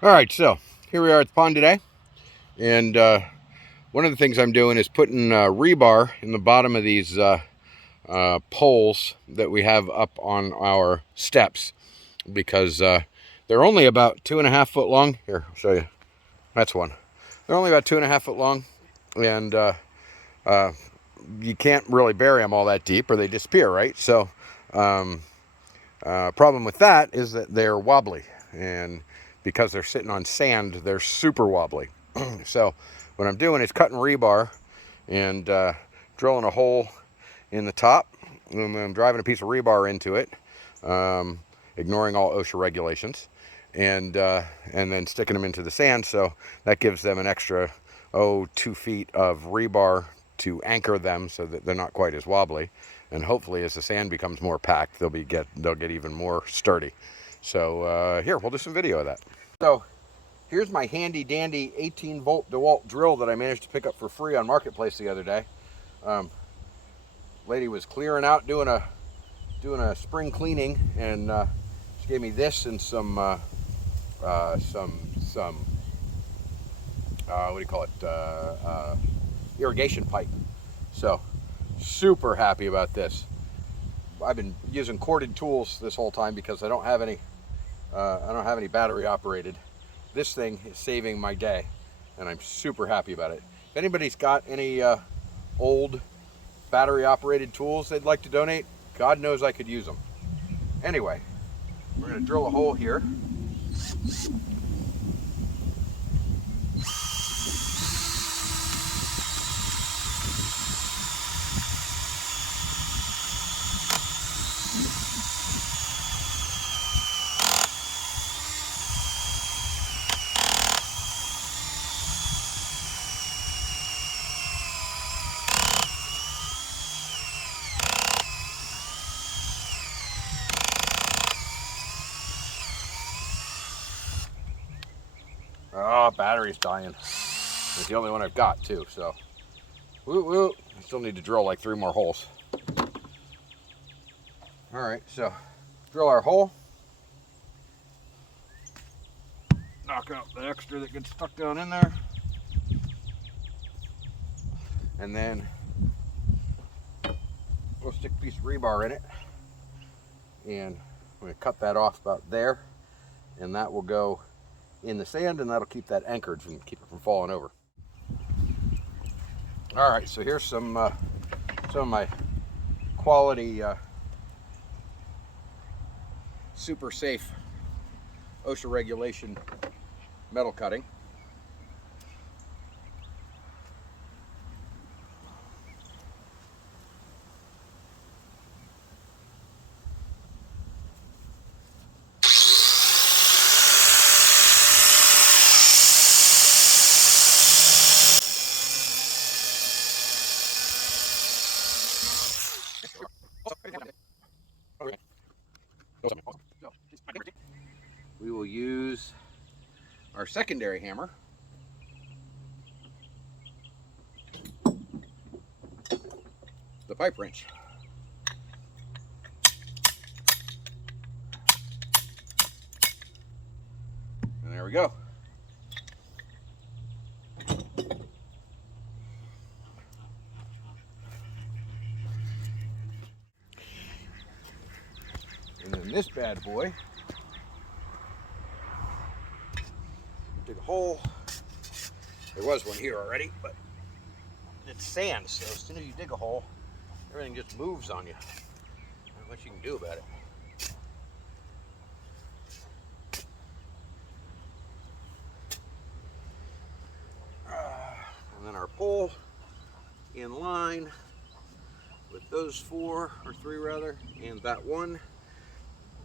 All right, so here we are at the pond today, and one of the things I'm doing is putting rebar in the bottom of these poles that we have up on our steps because they're only about 2.5 foot long. Here, I'll show you. That's one. They're only about 2.5 foot long, and you can't really bury them all that deep or they disappear, right? So, problem with that is that they're wobbly, and because they're sitting on sand, they're super wobbly. So what I'm doing is cutting rebar and drilling a hole in the top. And I'm driving a piece of rebar into it, ignoring all OSHA regulations, and then sticking them into the sand. So that gives them an extra 2 feet of rebar to anchor them so that they're not quite as wobbly. And hopefully, as the sand becomes more packed, they'll get even more sturdy. So here, we'll do some video of that. So here's my handy dandy 18-volt DeWalt drill that I managed to pick up for free on Marketplace the other day. Lady was clearing out, doing a spring cleaning, and she gave me this and some what do you call it? Irrigation pipe. So super happy about this. I've been using corded tools this whole time because I don't have any battery operated. This thing is saving my day, and I'm super happy about it. If anybody's got any old battery operated tools they'd like to donate, God knows I could use them. Anyway, we're going to drill a hole here. Oh, battery's dying. It's the only one I've got too, so woo woo. I still need to drill like 3 more holes. All right, so drill our hole. Knock out the extra that gets stuck down in there. And then we'll stick a piece of rebar in it. And I'm going to cut that off about there. And that will go in the sand, and that'll keep that anchored and keep it from falling over. All right, so here's some of my quality, super safe OSHA regulation metal cutting. We will use our secondary hammer the pipe wrench. And there we go. And then this bad boy, dig a hole. There was one here already, but it's sand, so as soon as you dig a hole, everything just moves on you. Not much you can do about it. And then our pole in line with those 4, or 3 rather, and that one.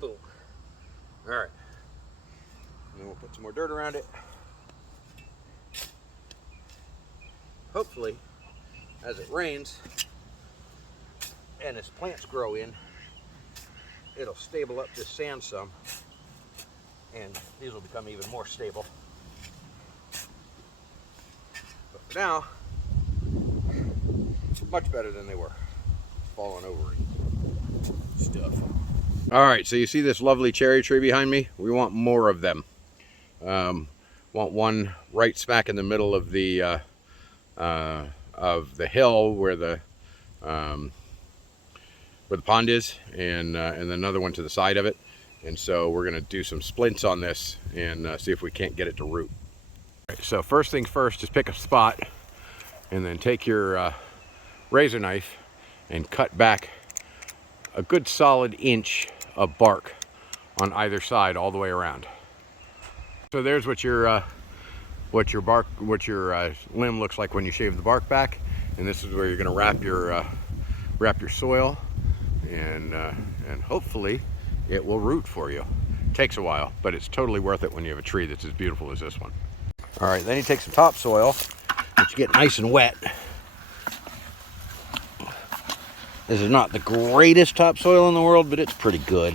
Boom. All right. And then we'll put some more dirt around it. Hopefully, as it rains and as plants grow in, it'll stable up this sand some, and these will become even more stable. But for now, much better than they were. Falling over and stuff. All right, so you see this lovely cherry tree behind me? We want more of them. Want one right smack in the middle of the hill where the pond is, and another one to the side of it. And so we're going to do some splints on this and see if we can't get it to root. All right, so first things first, just pick a spot and then take your razor knife and cut back a good solid inch of bark on either side all the way around. So there's what your limb looks like when you shave the bark back, and this is where you're going to wrap your soil, and hopefully it will root for you. It takes a while, but it's totally worth it when you have a tree that's as beautiful as this one. All right, then you take some topsoil, which you get nice and wet. This is not the greatest topsoil in the world, but it's pretty good.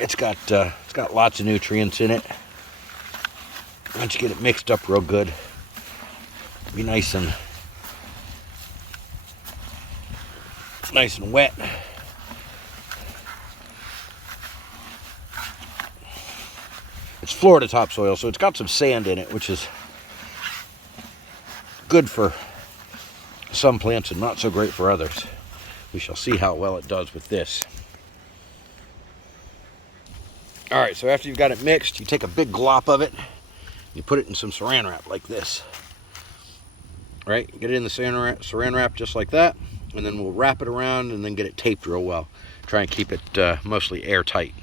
It's got lots of nutrients in it. Once you get it mixed up real good, be nice and wet. It's Florida topsoil, so it's got some sand in it, which is good for some plants and not so great for others. We shall see how well it does with this. All right, so after you've got it mixed, you take a big glop of it, you put it in some saran wrap like this. All right, get it in the saran wrap just like that, and then we'll wrap it around and then get it taped real well. Try and keep it mostly airtight.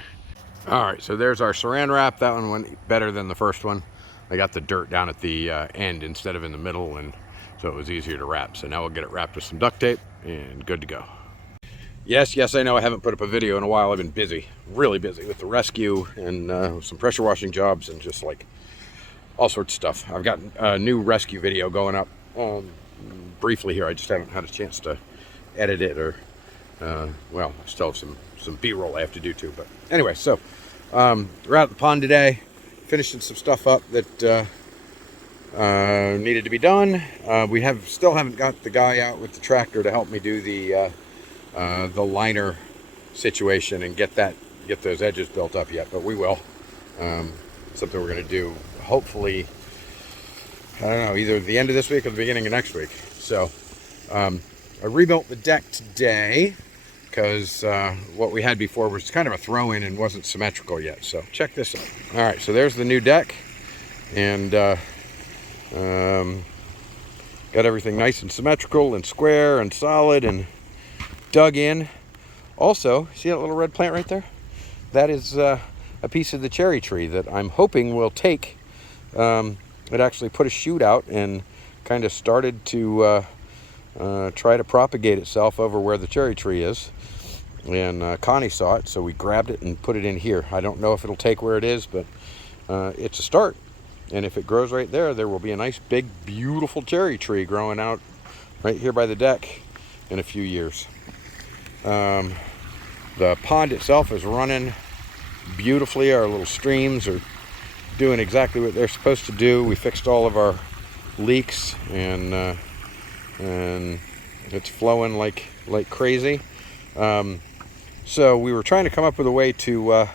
All right, so there's our saran wrap. That one went better than the first one. I got the dirt down at the end instead of in the middle, and so it was easier to wrap. So now we'll get it wrapped with some duct tape and good to go. Yes, I know I haven't put up a video in a while. I've been busy, really busy with the rescue and some pressure washing jobs and just like all sorts of stuff. I've got a new rescue video going up briefly here. I just haven't had a chance to edit it, or well, I still have some B-roll I have to do too. But anyway, so we're out at the pond today, finishing some stuff up that needed to be done. We still haven't got the guy out with the tractor to help me do the liner situation and get those edges built up yet, but we will. Something we're going to do hopefully, I don't know, either the end of this week or the beginning of next week. So I rebuilt the deck today because what we had before was kind of a throw-in and wasn't symmetrical yet. So check this out. All right, so there's the new deck, and got everything nice and symmetrical and square and solid and dug in. Also, see that little red plant right there? That is a piece of the cherry tree that I'm hoping will take. It actually put a shoot out and kind of started to try to propagate itself over where the cherry tree is. And Connie saw it, so we grabbed it and put it in here. I don't know if it'll take where it is, but it's a start. And if it grows right there, there will be a nice, big, beautiful cherry tree growing out right here by the deck in a few years. The pond itself is running beautifully. Our little streams are doing exactly what they're supposed to do. We fixed all of our leaks, and it's flowing like crazy. So we were trying to come up with a way to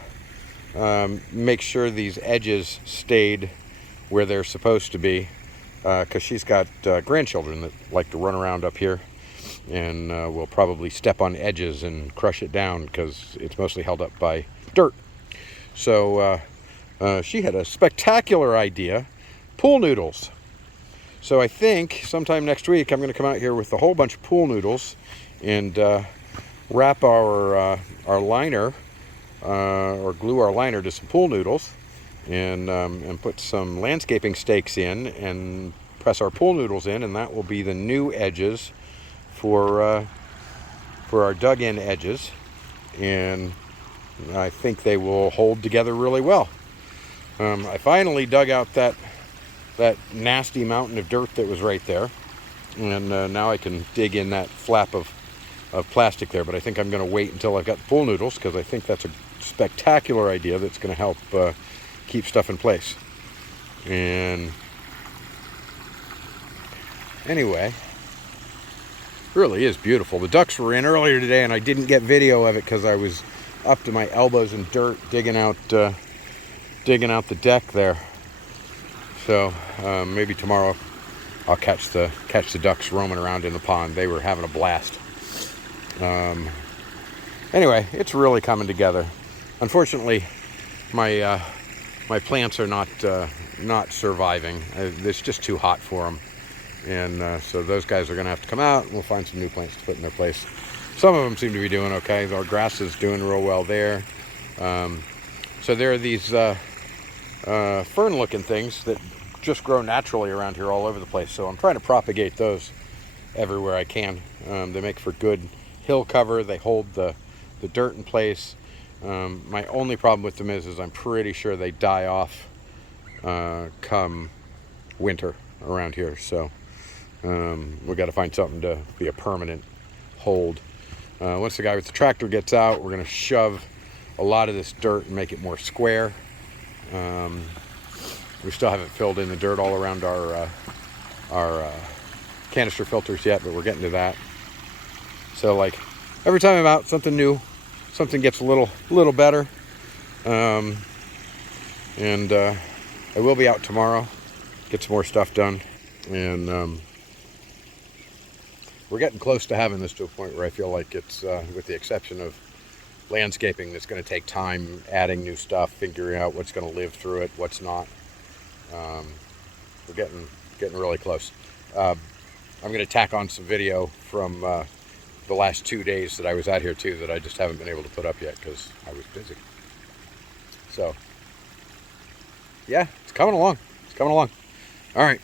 make sure these edges stayed where they're supposed to be, because she's got grandchildren that like to run around up here, and will probably step on edges and crush it down because it's mostly held up by dirt. So she had a spectacular idea: pool noodles. So I think sometime next week I'm going to come out here with a whole bunch of pool noodles and wrap our liner, or glue our liner to some pool noodles, and put some landscaping stakes in and press our pool noodles in, and that will be the new edges for our dug-in edges, and I think they will hold together really well. I finally dug out that nasty mountain of dirt that was right there, and now I can dig in that flap of plastic there, but I think I'm going to wait until I've got the pool noodles, because I think that's a spectacular idea that's going to help keep stuff in place. And anyway, really is beautiful. The ducks were in earlier today, and I didn't get video of it because I was up to my elbows in dirt digging out digging out the deck there. So maybe tomorrow I'll catch the ducks roaming around in the pond. They were having a blast. Anyway, it's really coming together. Unfortunately, my plants are not surviving. It's just too hot for them, and so those guys are going to have to come out, and we'll find some new plants to put in their place. Some of them seem to be doing okay. Our grass is doing real well there. So there are these fern-looking things that just grow naturally around here all over the place. So I'm trying to propagate those everywhere I can. They make for good hill cover. They hold the dirt in place. My only problem with them is I'm pretty sure they die off come winter around here. So we got to find something to be a permanent hold. Once the guy with the tractor gets out, we're going to shove a lot of this dirt and make it more square. We still haven't filled in the dirt all around our canister filters yet, but we're getting to that. So like every time I'm out, something new, something gets a little better. And I will be out tomorrow, get some more stuff done, and we're getting close to having this to a point where I feel like it's, with the exception of landscaping, that's going to take time, adding new stuff, figuring out what's going to live through it, what's not. We're getting really close. I'm going to tack on some video from the last 2 days that I was out here too, that I just haven't been able to put up yet because I was busy. So yeah, it's coming along. All right.